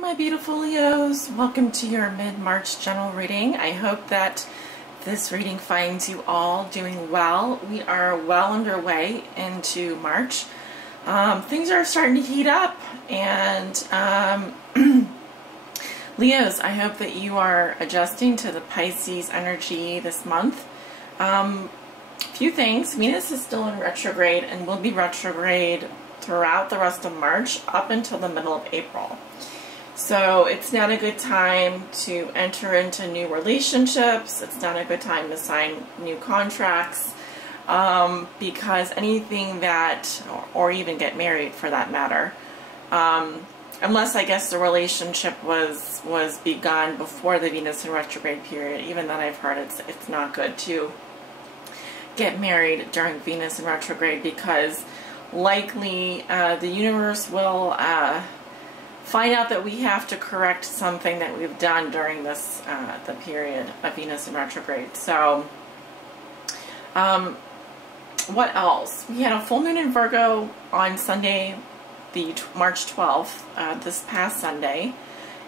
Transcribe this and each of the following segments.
my beautiful Leos. Welcome to your mid-March general reading. I hope that this reading finds you all doing well. We are well underway into March. Things are starting to heat up, and Leos, I hope that you are adjusting to the Pisces energy this month. Few things. Venus is still in retrograde and will be retrograde throughout the rest of March up until the middle of April. So it's not a good time to enter into new relationships. It's not a good time to sign new contracts because anything that, or even get married for that matter, unless I guess the relationship was begun before the Venus in retrograde period. Even then I've heard it's not good to get married during Venus in retrograde because likely the universe will find out that we have to correct something that we've done during this the period of Venus in retrograde. So what else? We had a full moon in Virgo on Sunday, the March 12th, this past Sunday,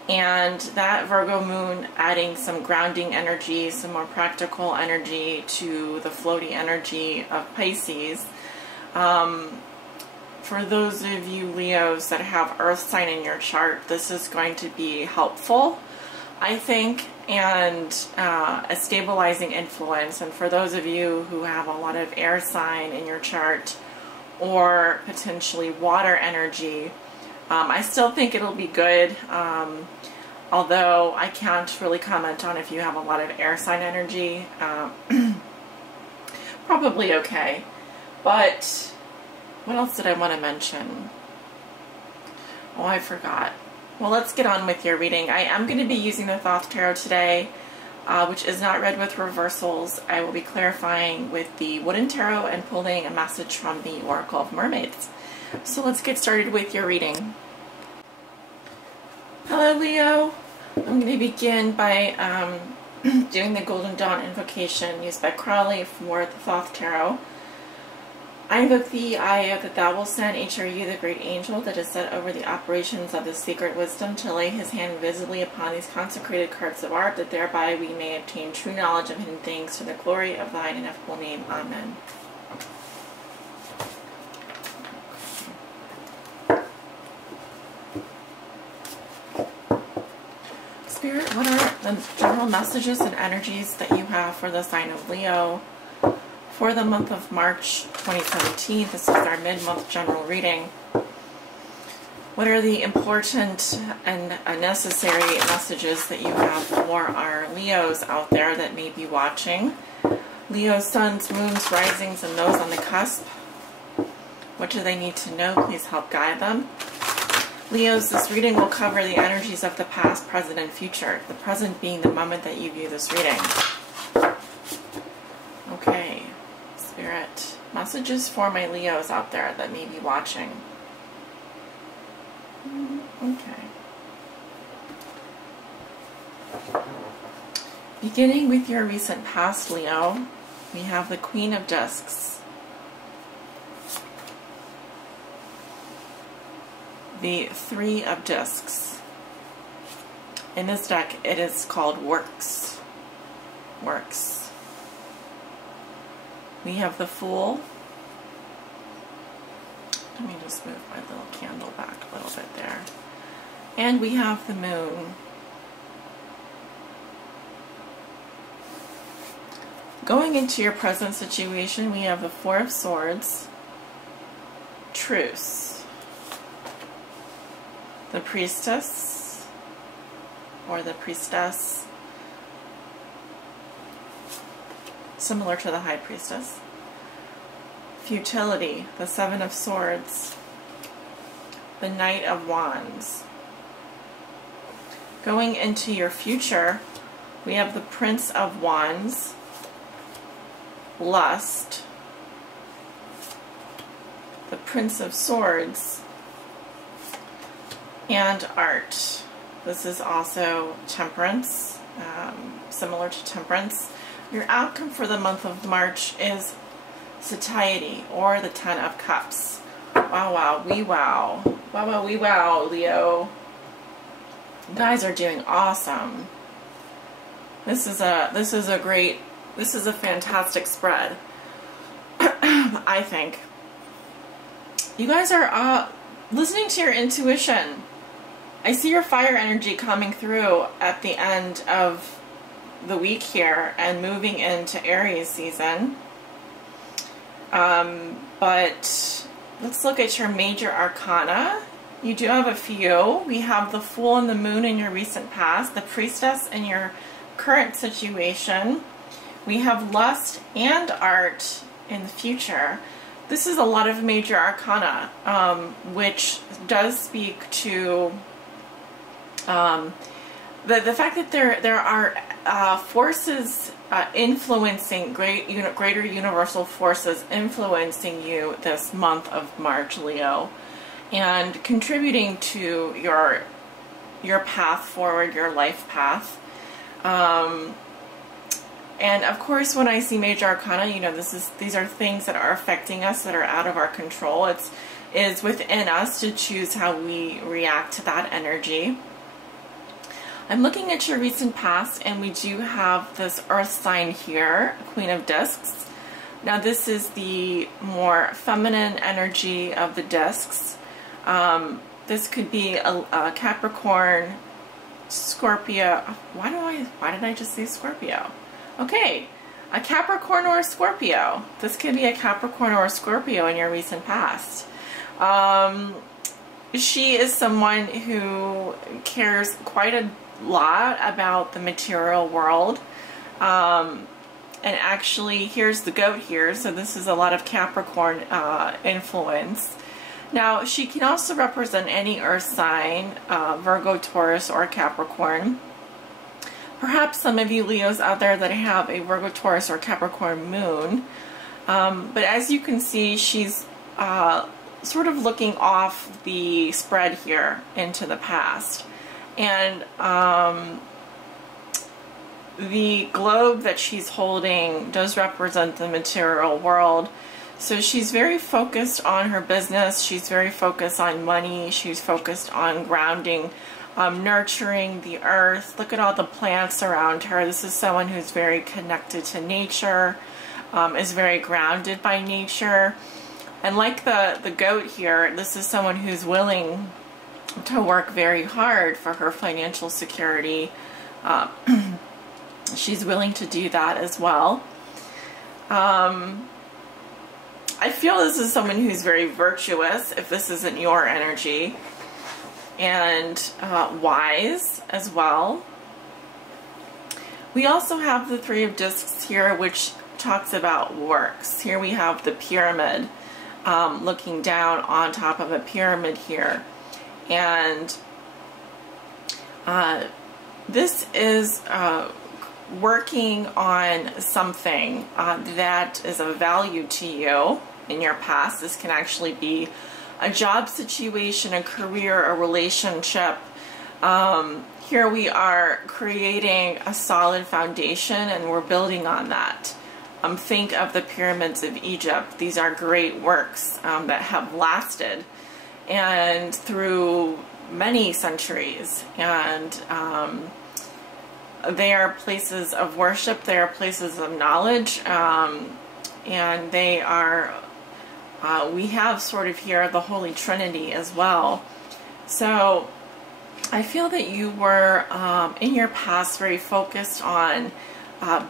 and that Virgo moon adding some grounding energy, some more practical energy to the floaty energy of Pisces. For those of you Leos that have Earth sign in your chart, this is going to be helpful, I think, and a stabilizing influence. And for those of you who have a lot of air sign in your chart or potentially water energy, I still think it'll be good, although I can't really comment on if you have a lot of air sign energy. Probably okay. But what else did I want to mention? Oh, I forgot. Well, let's get on with your reading. I am going to be using the Thoth Tarot today, which is not read with reversals. I will be clarifying with the Wooden Tarot and pulling a message from the Oracle of Mermaids. So let's get started with your reading. Hello, Leo. I'm going to begin by doing the Golden Dawn invocation used by Crowley for the Thoth Tarot. I invoke thee, Aya, that thou wilt send HRU, the great angel that is set over the operations of the secret wisdom, to lay his hand visibly upon these consecrated cards of art, that thereby we may obtain true knowledge of hidden things to the glory of thine ineffable name. Amen. Spirit, what are the general messages and energies that you have for the sign of Leo for the month of March 2017? This is our mid-month general reading. What are the important and necessary messages that you have for our Leos out there that may be watching? Leo's suns, moons, risings, and those on the cusp. What do they need to know? Please help guide them. Leos, this reading will cover the energies of the past, present, and future. The present being the moment that you view this reading. Okay. Spirit, messages for my Leos out there that may be watching. Okay. Beginning with your recent past, Leo, we have the Queen of Discs, the Three of Discs. In this deck, it is called Works. Works. We have the Fool. Let me just move my little candle back a little bit there. And we have the Moon. Going into your present situation, we have the Four of Swords, Truce, the Priestess, or the Priestess, similar to the High Priestess. Futility, the Seven of Swords, the Knight of Wands. Going into your future, we have the Prince of Wands, Lust, the Prince of Swords, and Art. This is also Temperance, similar to Temperance. Your outcome for the month of March is Satiety, or the Ten of Cups. Wow, wow, wee wow. Wow, wow, wee wow, Leo. You guys are doing awesome. This is a fantastic spread. I think. You guys are listening to your intuition. I see your fire energy coming through at the end of the week here and moving into Aries season. But let's look at your major arcana. You do have a few. We have the Fool and the Moon in your recent past, the Priestess in your current situation. We have Lust and Art in the future. This is a lot of major arcana, which does speak to the fact that there are forces influencing, greater universal forces influencing you this month of March, Leo, and contributing to your path forward, your life path. And of course, when I see major arcana, you know, these are things that are affecting us, that are out of our control. It is within us to choose how we react to that energy. I'm looking at your recent past, and we do have this Earth sign here, Queen of Discs. Now, this is the more feminine energy of the discs. This could be a Capricorn, Scorpio. Why did I just say Scorpio? Okay, a Capricorn or a Scorpio. This could be a Capricorn or a Scorpio in your recent past. She is someone who cares quite a lot about the material world. And actually, here's the goat here, so this is a lot of Capricorn influence. Now, she can also represent any earth sign, Virgo, Taurus, or Capricorn. Perhaps some of you Leos out there that have a Virgo, Taurus, or Capricorn moon. But as you can see, she's sort of looking off the spread here into the past. And the globe that she's holding does represent the material world. So she's very focused on her business. She's very focused on money. She's focused on grounding, nurturing the earth. Look at all the plants around her. This is someone who's very connected to nature, is very grounded by nature. And like the goat here, this is someone who's willing to work very hard for her financial security. She's willing to do that as well. I feel this is someone who's very virtuous, if this isn't your energy, and wise as well. We also have the Three of Discs here, which talks about works. Here we have the pyramid, looking down on top of a pyramid here. And this is working on something that is of value to you in your past. This can actually be a job situation, a career, a relationship. Here we are creating a solid foundation, and we're building on that. Think of the pyramids of Egypt. These are great works that have lasted and through many centuries, and they are places of worship, they are places of knowledge, and they are, we have sort of here the Holy Trinity as well. So I feel that you were in your past very focused on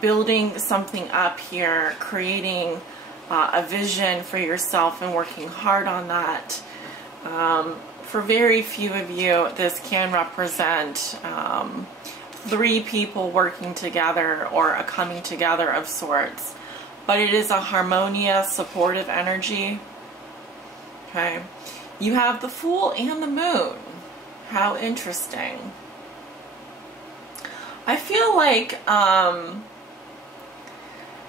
building something up here, creating a vision for yourself and working hard on that. For very few of you, this can represent three people working together or a coming together of sorts. But it is a harmonious, supportive energy. Okay. You have the Fool and the Moon. How interesting. I feel like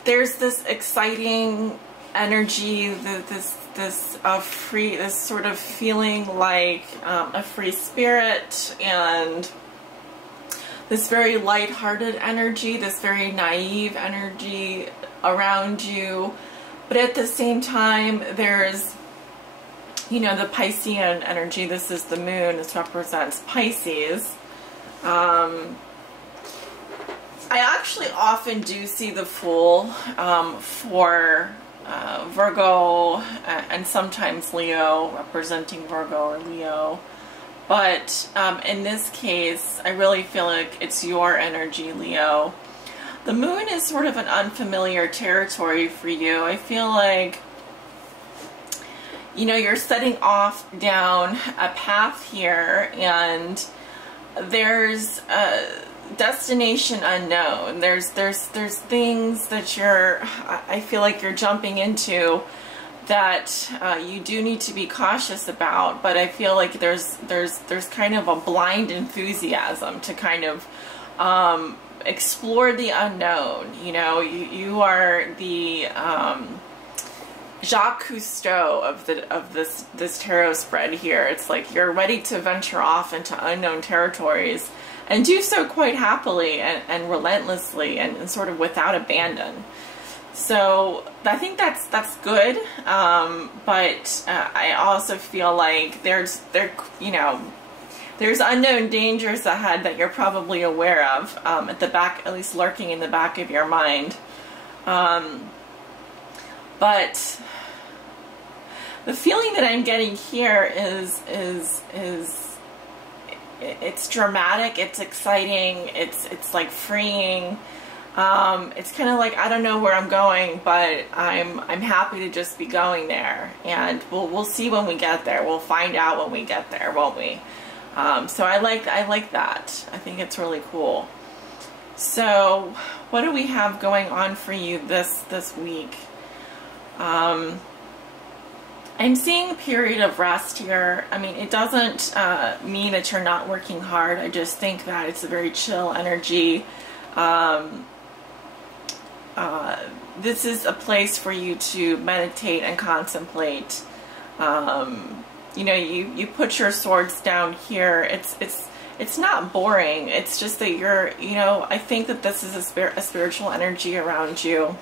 there's this exciting energy, this sort of feeling like a free spirit, and this very light-hearted energy, this very naive energy around you. But at the same time, there's, you know, the Piscean energy. This is the moon. This represents Pisces. I actually often do see the Fool for Virgo and sometimes Leo, representing Virgo or Leo. But in this case, I really feel like it's your energy, Leo. The moon is sort of an unfamiliar territory for you. I feel like, you know, you're setting off down a path here, and there's a destination unknown. There's things that I feel like you're jumping into that you do need to be cautious about, but I feel like there's kind of a blind enthusiasm to kind of explore the unknown. You know, you are the Jacques Cousteau of this tarot spread here. It's like you're ready to venture off into unknown territories and do so quite happily and relentlessly and sort of without abandon. So I think that's good, but I also feel like there's unknown dangers ahead that you're probably aware of, at the back, at least lurking in the back of your mind. But the feeling that I'm getting here is it's dramatic, it's exciting, it's like freeing. It's kind of like, I don't know where I'm going, but I'm happy to just be going there, and we'll see when we get there. We'll find out when we get there, won't we? So I like that. I think it's really cool. So what do we have going on for you this week? I'm seeing a period of rest here. I mean, it doesn't mean that you're not working hard. I just think that it's a very chill energy. This is a place for you to meditate and contemplate. You know, you put your swords down here. It's not boring. It's just that you know, I think that this is a spiritual energy around you.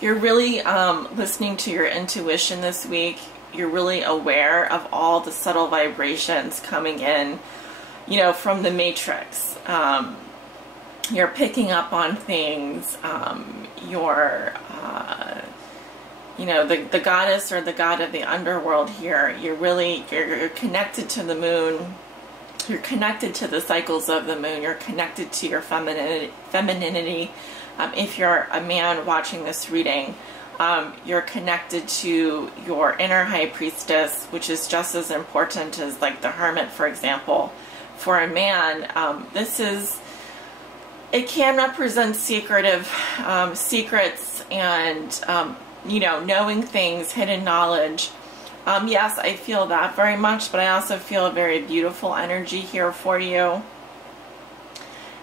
You're really listening to your intuition this week. You're really aware of all the subtle vibrations coming in, you know, from the matrix. You're picking up on things. You know, the goddess or the god of the underworld here, you're connected to the moon. You're connected to the cycles of the moon. You're connected to your femininity. If you're a man watching this reading, you're connected to your inner high priestess, which is just as important as like the hermit, for example. For a man, it can represent secretive secrets and you know, knowing things, hidden knowledge. Yes, I feel that very much, but I also feel a very beautiful energy here for you.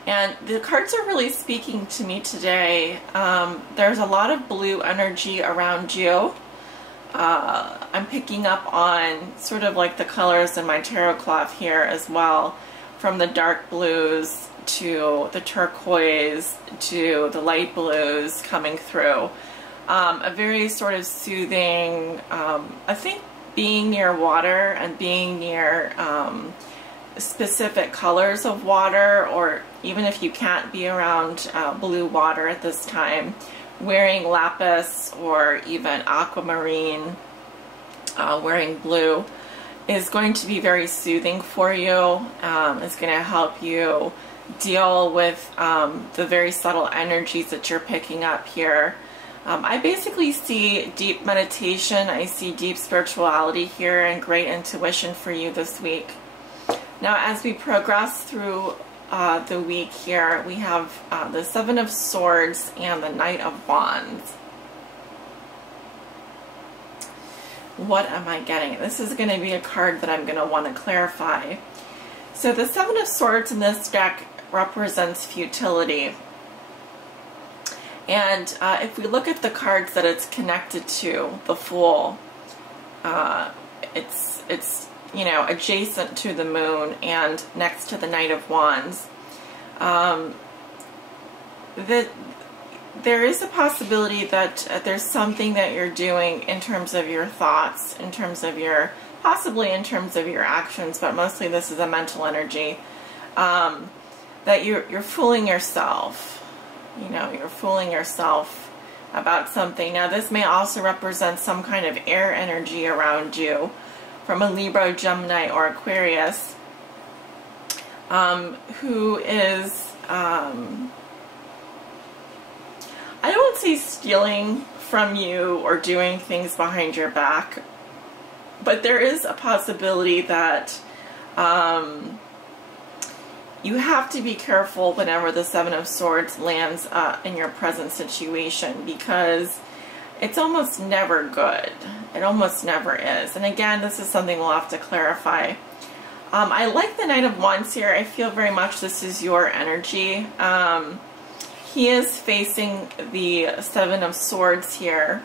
And the cards are really speaking to me today. There's a lot of blue energy around you. I'm picking up on sort of like the colors in my tarot cloth here as well, from the dark blues to the turquoise to the light blues coming through. A very sort of soothing, I think being near water and being near specific colors of water, or even if you can't be around blue water at this time, wearing lapis or even aquamarine, wearing blue is going to be very soothing for you. It's going to help you deal with the very subtle energies that you're picking up here. I basically see deep meditation, I see deep spirituality here, and great intuition for you this week. Now, as we progress through the week here, we have the Seven of Swords and the Knight of Wands. What am I getting? This is going to be a card that I'm going to want to clarify. So the Seven of Swords in this deck represents futility. And if we look at the cards that it's connected to, the Fool, it's you know, adjacent to the moon and next to the Knight of Wands. There is a possibility that there's something that you're doing in terms of your thoughts, possibly in terms of your actions, but mostly this is a mental energy. that you're fooling yourself. You know, you're fooling yourself about something. Now, this may also represent some kind of air energy around you from a Libra, Gemini, or Aquarius, who is, I don't say stealing from you or doing things behind your back, but there is a possibility that you have to be careful whenever the Seven of Swords lands in your present situation, because it's almost never good. It almost never is. And again, this is something we'll have to clarify. I like the Knight of Wands here. I feel very much this is your energy. He is facing the Seven of Swords here.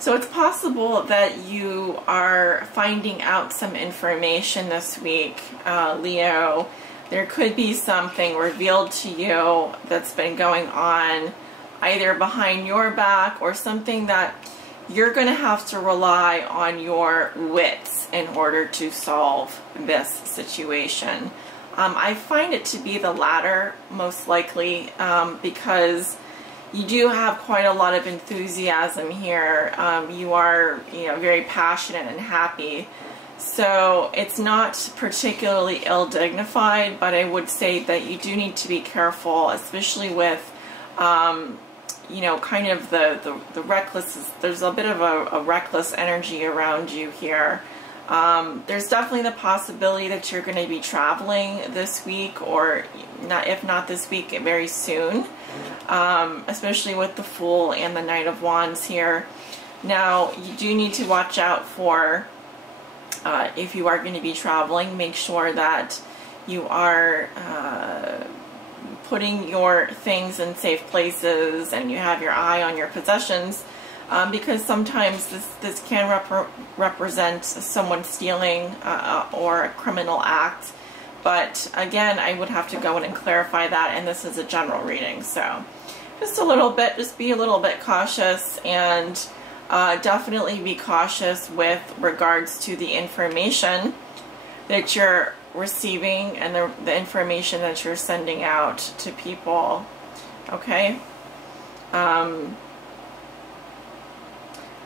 So it's possible that you are finding out some information this week, Leo. There could be something revealed to you that's been going on either behind your back, or something that you're going to have to rely on your wits in order to solve this situation. I find it to be the latter, most likely, because you do have quite a lot of enthusiasm here. You are, very passionate and happy. So it's not particularly ill-dignified, but I would say that you do need to be careful, especially with, kind of the reckless. There's a bit of a reckless energy around you here. There's definitely the possibility that you're going to be traveling this week, or if not this week, very soon, especially with the Fool and the Knight of Wands here. Now, you do need to watch out for, if you are going to be traveling, make sure that you are putting your things in safe places and you have your eye on your possessions, because sometimes this can represent someone stealing or a criminal act. But again, I would have to go in and clarify that, and this is a general reading. So just be a little bit cautious, and definitely be cautious with regards to the information that you're receiving and the information that you're sending out to people. Okay?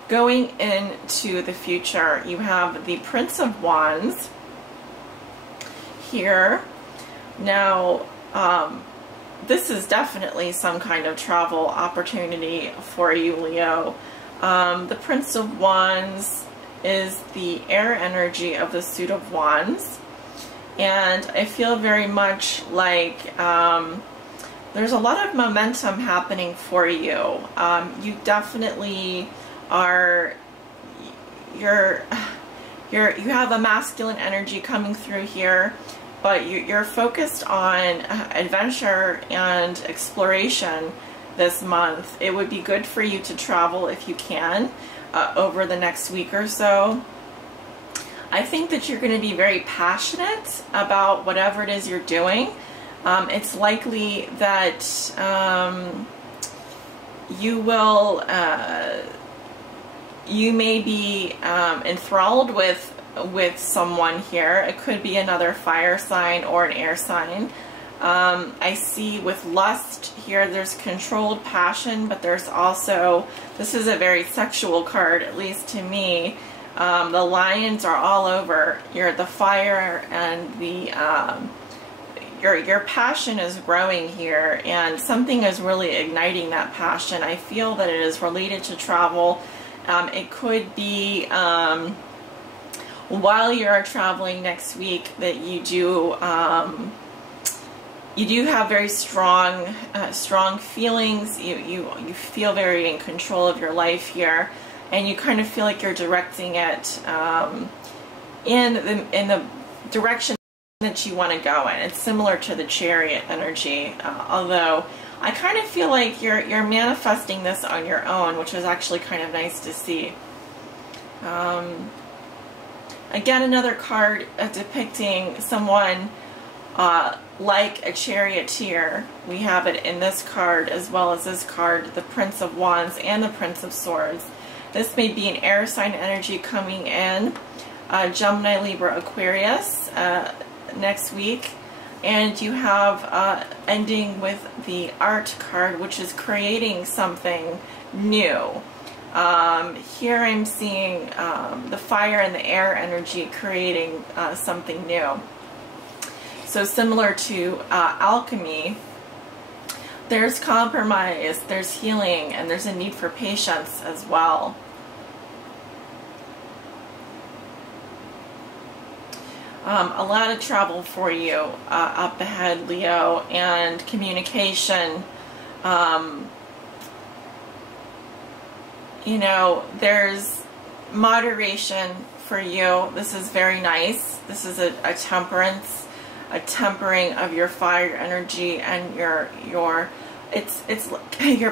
Going into the future, you have the Prince of Wands here. Now, this is definitely some kind of travel opportunity for you, Leo. The Prince of Wands is the air energy of the suit of Wands, and I feel very much like there's a lot of momentum happening for you. You definitely are, you have a masculine energy coming through here, but you're focused on adventure and exploration this month. It would be good for you to travel if you can over the next week or so. I think that you're going to be very passionate about whatever it is you're doing. It's likely that you may be enthralled with someone here. It could be another fire sign or an air sign. I see with lust here, there's controlled passion, but there's also, this is a very sexual card, at least to me. The lions are all over. The fire and the your passion is growing here, and something is really igniting that passion. I feel that it is related to travel. It could be while you're traveling next week that you do have very strong feelings. You feel very in control of your life here, and you kind of feel like you're directing it in the direction that you want to go in. It's similar to the Chariot energy, although I kind of feel like you're manifesting this on your own, which is actually kind of nice to see. Again, another card depicting someone like a charioteer. We have it in this card as well as this card, the Prince of Wands and the Prince of Swords. This may be an air sign energy coming in, Gemini, Libra, Aquarius next week. And you have ending with the art card, which is creating something new. Here I'm seeing the fire and the air energy creating something new. So similar to alchemy, there's compromise, there's healing, and there's a need for patience as well. A lot of trouble for you up ahead, Leo, and communication. You know, there's moderation for you. This is very nice. This is a temperance, a tempering of your fire energy, and you're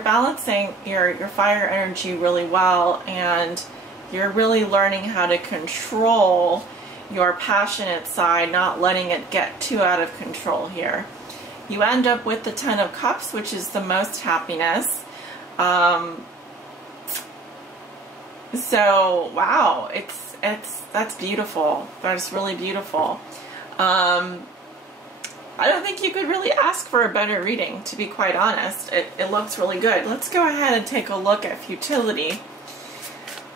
balancing your fire energy really well, and you're really learning how to control your passionate side, not letting it get too out of control here. You end up with the Ten of Cups, which is the most happiness. So wow, that's beautiful. That's really beautiful. I don't think you could really ask for a better reading, to be quite honest. It looks really good. Let's go ahead and take a look at futility.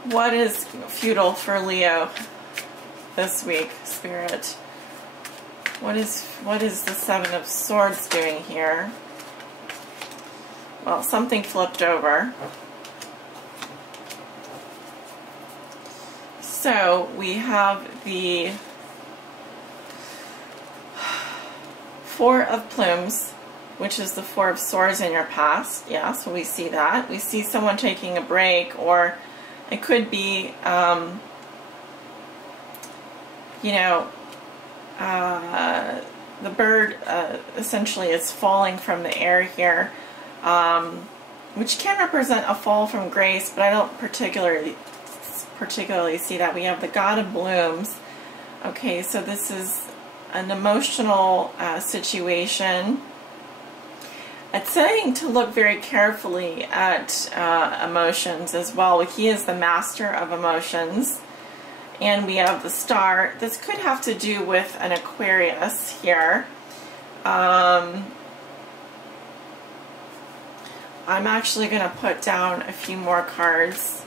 What is futile for Leo this week, Spirit? What is the Seven of Swords doing here? Well, something flipped over. So we have the Four of Plumes, which is the Four of Swords in your past. Yeah, so we see that. We see someone taking a break, or it could be you know, the bird essentially is falling from the air here, which can represent a fall from grace, but I don't particularly see that. We have the God of Blooms. Okay, so this is an emotional situation. It's saying to look very carefully at emotions as well. He is the master of emotions. And we have the Star. This could have to do with an Aquarius here. I'm actually going to put down a few more cards.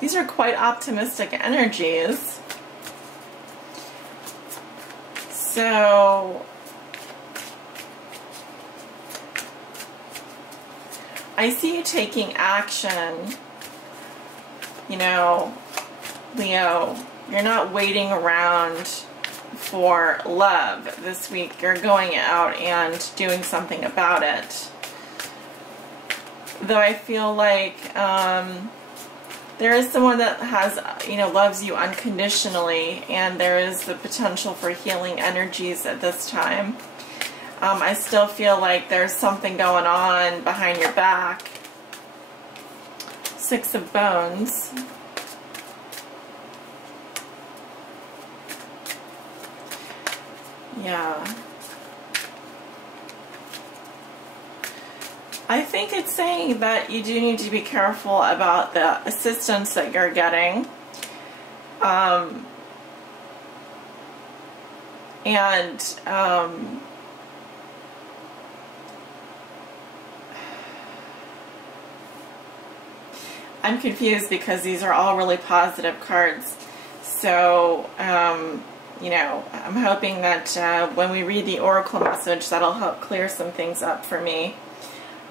These are quite optimistic energies. So I see you taking action, you know, Leo. You're not waiting around for love this week. You're going out and doing something about it. Though I feel like there is someone that has, you know, loves you unconditionally, and there is the potential for healing energies at this time. I still feel like there's something going on behind your back. Six of Bones. Yeah. I think it's saying that you do need to be careful about the assistance that you're getting. I'm confused because these are all really positive cards. So, you know, I'm hoping that when we read the Oracle message, that'll help clear some things up for me.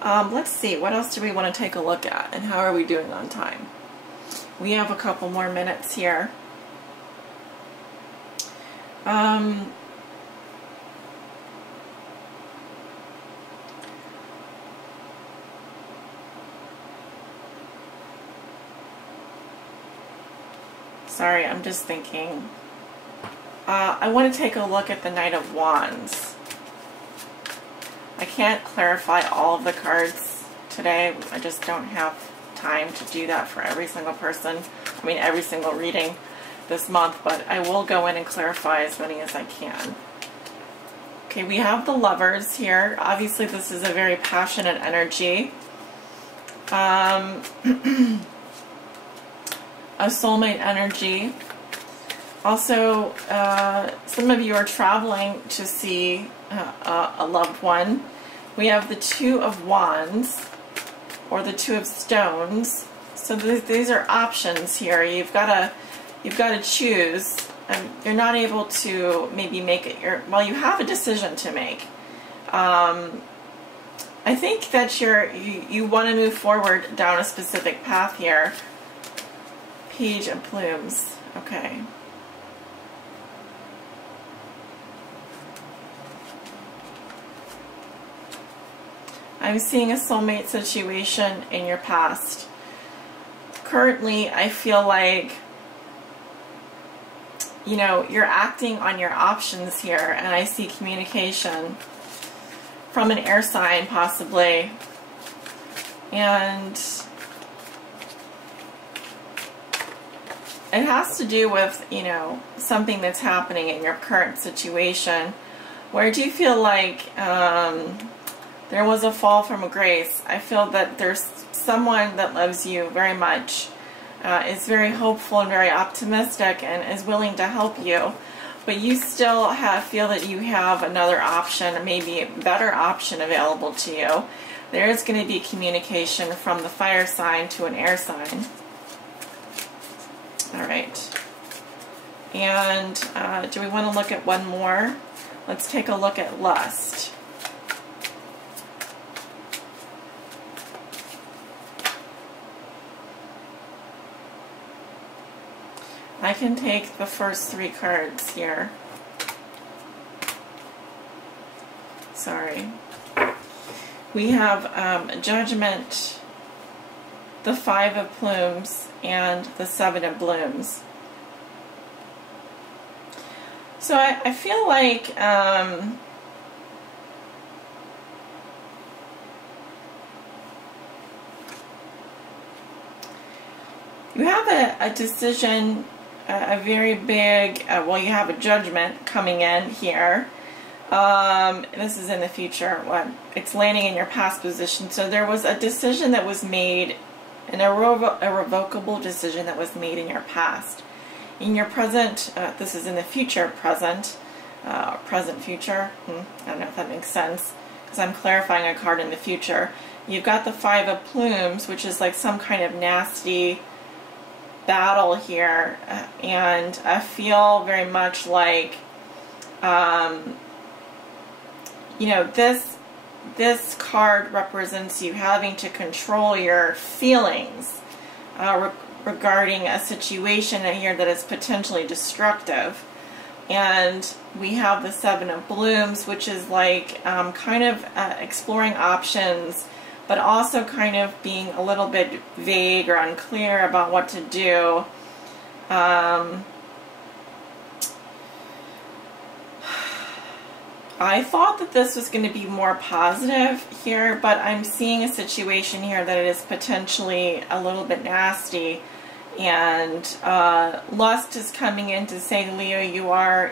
Let's see, what else do we want to take a look at, and how are we doing on time? We have a couple more minutes here. Sorry, I'm just thinking. I want to take a look at the Knight of Wands. I can't clarify all of the cards today. I just don't have time to do that for every single person. I mean, every single reading this month, but I will go in and clarify as many as I can. Okay, we have the Lovers here. Obviously, this is a very passionate energy. a soulmate energy. Also, some of you are traveling to see a loved one. We have the Two of Wands, or the Two of Stones. So these are options here. You've got to choose. You're not able to maybe make it well, you have a decision to make. I think that you want to move forward down a specific path here. Page of Plumes. Okay. I'm seeing a soulmate situation in your past. Currently, I feel like, you know, you're acting on your options here, and I see communication from an air sign, possibly. And it has to do with, you know, something that's happening in your current situation. Where do you feel like there was a fall from grace? I feel that there's someone that loves you very much, is very hopeful and very optimistic and is willing to help you. But you still feel that you have another option, maybe a better option available to you. There is going to be communication from the fire sign to an air sign. All right. And do we want to look at one more? Let's take a look at lust. I can take the first three cards here. Sorry. We have Judgment, the Five of Plumes, and the Seven of Blooms. So I feel like you have a decision, a very big, well, you have a judgment coming in here. This is in the future. It's landing in your past position. So there was a decision that was made, an irrevocable decision that was made in your past. In your present, this is in the future, present future. I don't know if that makes sense, because I'm clarifying a card in the future. You've got the Five of Plumes, which is like some kind of nasty battle here, and I feel very much like, you know, this card represents you having to control your feelings regarding a situation here that is potentially destructive. And we have the Seven of Blooms, which is like kind of exploring options, but also kind of being a little bit vague or unclear about what to do. I thought that this was going to be more positive here, but I'm seeing a situation here that it is potentially a little bit nasty. And lust is coming in to say, Leo, you are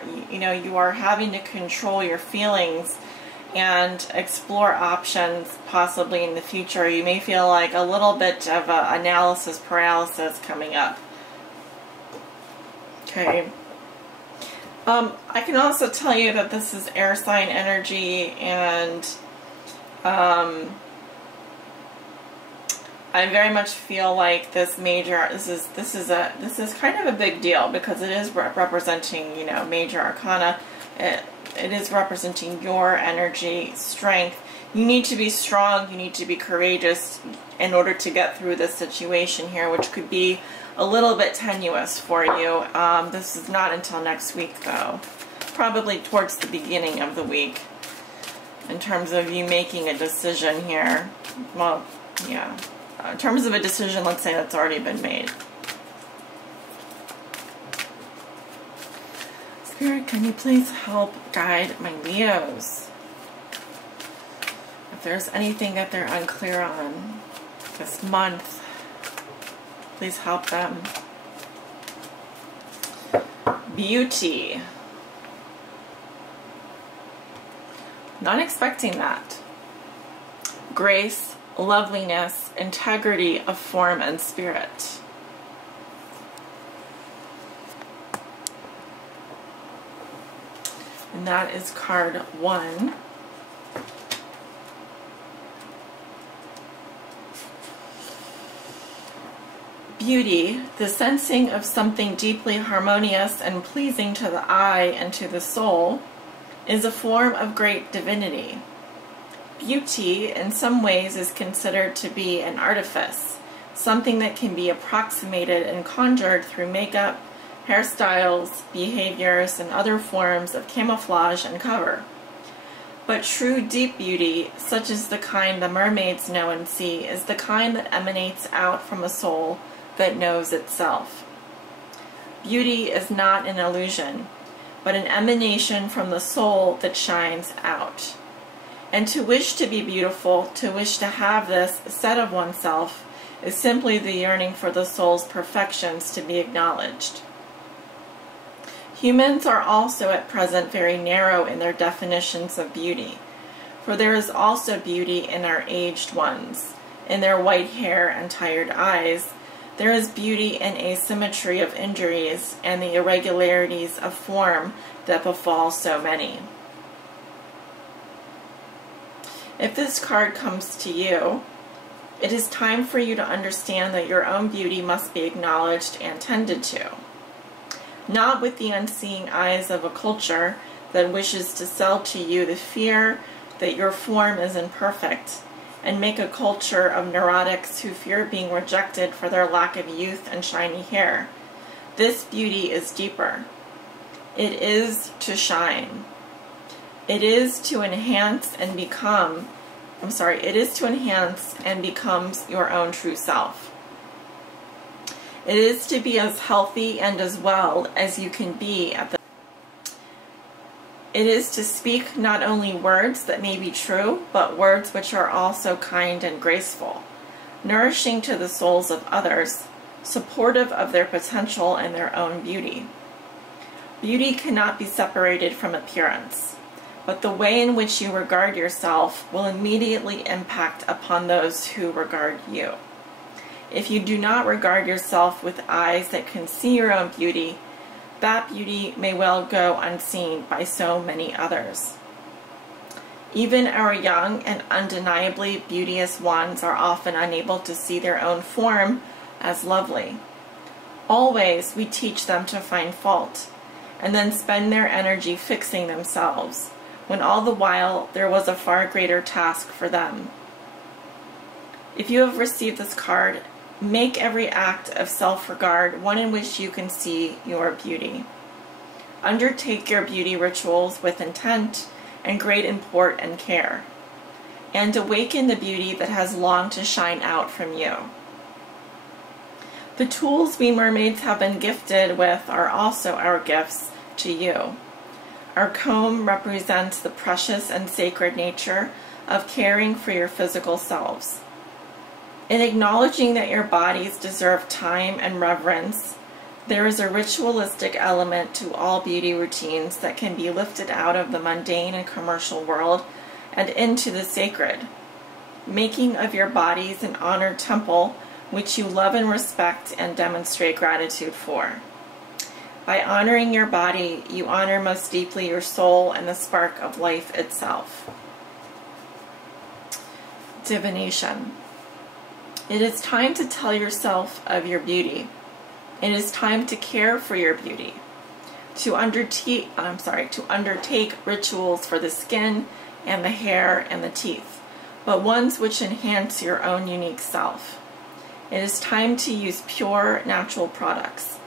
having to control your feelings and explore options possibly in the future. You may feel like a little bit of analysis paralysis coming up. Okay. I can also tell you that this is air sign energy, and I very much feel like this is kind of a big deal, because it is representing, you know, major arcana. It is representing your energy, strength. You need to be strong, you need to be courageous in order to get through this situation here, which could be a little bit tenuous for you. This is not until next week, though. Probably towards the beginning of the week, in terms of you making a decision here. Well, yeah. In terms of a decision, let's say that's already been made. Spirit, can you please help guide my Leos? If there's anything that they're unclear on this month, please help them. Beauty. Not expecting that. Grace, loveliness, integrity of form and spirit. and that is card 1. Beauty, the sensing of something deeply harmonious and pleasing to the eye and to the soul, is a form of great divinity. Beauty, in some ways, is considered to be an artifice, something that can be approximated and conjured through makeup, hairstyles, behaviors, and other forms of camouflage and cover. But true deep beauty, such as the kind the mermaids know and see, is the kind that emanates out from a soul that knows itself. Beauty is not an illusion, but an emanation from the soul that shines out. And to wish to be beautiful, to wish to have this said of oneself, is simply the yearning for the soul's perfections to be acknowledged. Humans are also at present very narrow in their definitions of beauty, for there is also beauty in our aged ones, in their white hair and tired eyes. There is beauty in asymmetry of injuries and the irregularities of form that befall so many. If this card comes to you, it is time for you to understand that your own beauty must be acknowledged and tended to. Not with the unseeing eyes of a culture that wishes to sell to you the fear that your form is imperfect, and make a culture of neurotics who fear being rejected for their lack of youth and shiny hair. This beauty is deeper. It is to shine. It is to enhance and become, it is to enhance and becomes your own true self. It is to be as healthy and as well as you can be at the It is to speak not only words that may be true, but words which are also kind and graceful, nourishing to the souls of others, supportive of their potential and their own beauty. Beauty cannot be separated from appearance, but the way in which you regard yourself will immediately impact upon those who regard you. If you do not regard yourself with eyes that can see your own beauty, that beauty may well go unseen by so many others. Even our young and undeniably beauteous ones are often unable to see their own form as lovely. Always we teach them to find fault, and then spend their energy fixing themselves, when all the while there was a far greater task for them. If you have received this card, make every act of self-regard one in which you can see your beauty. Undertake your beauty rituals with intent and great import and care, and awaken the beauty that has longed to shine out from you. The tools we mermaids have been gifted with are also our gifts to you. Our comb represents the precious and sacred nature of caring for your physical selves. In acknowledging that your bodies deserve time and reverence, there is a ritualistic element to all beauty routines that can be lifted out of the mundane and commercial world and into the sacred, making of your bodies an honored temple which you love and respect and demonstrate gratitude for. By honoring your body, you honor most deeply your soul and the spark of life itself. Divination. It is time to tell yourself of your beauty. It is time to care for your beauty. To undertake rituals for the skin and the hair and the teeth, but ones which enhance your own unique self. It is time to use pure, natural products.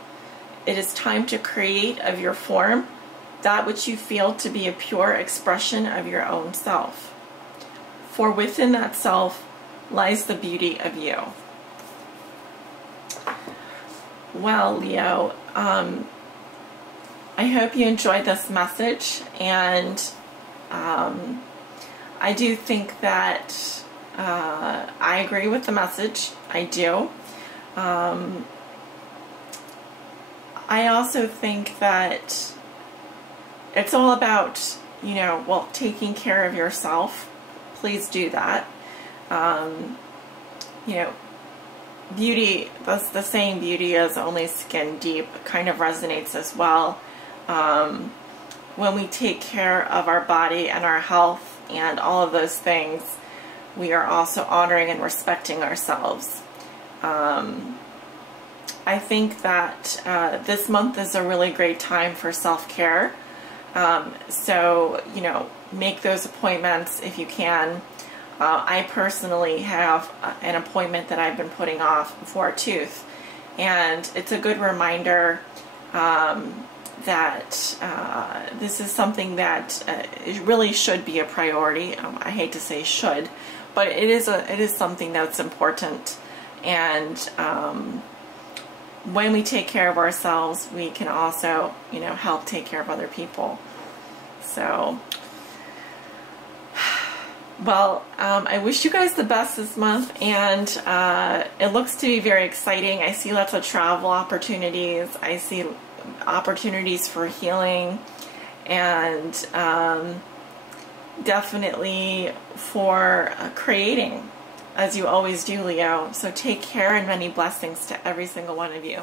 It is time to create of your form that which you feel to be a pure expression of your own self. For within that self lies the beauty of you. Well, Leo, I hope you enjoyed this message, and I do think that I agree with the message. I do. I also think that it's all about, taking care of yourself. Please do that. Beauty, that's the saying, beauty is only skin deep, kind of resonates as well when we take care of our body and our health and all of those things, we are also honoring and respecting ourselves. I think that this month is a really great time for self-care. So, you know, make those appointments if you can. I personally have an appointment that I've been putting off for a tooth, and it's a good reminder that this is something that it really should be a priority. I hate to say should, but it is something that's important. And when we take care of ourselves, we can also, you know, help take care of other people. So, well, I wish you guys the best this month, and it looks to be very exciting. I see lots of travel opportunities. I see opportunities for healing, and definitely for creating, as you always do, Leo. So take care, and many blessings to every single one of you.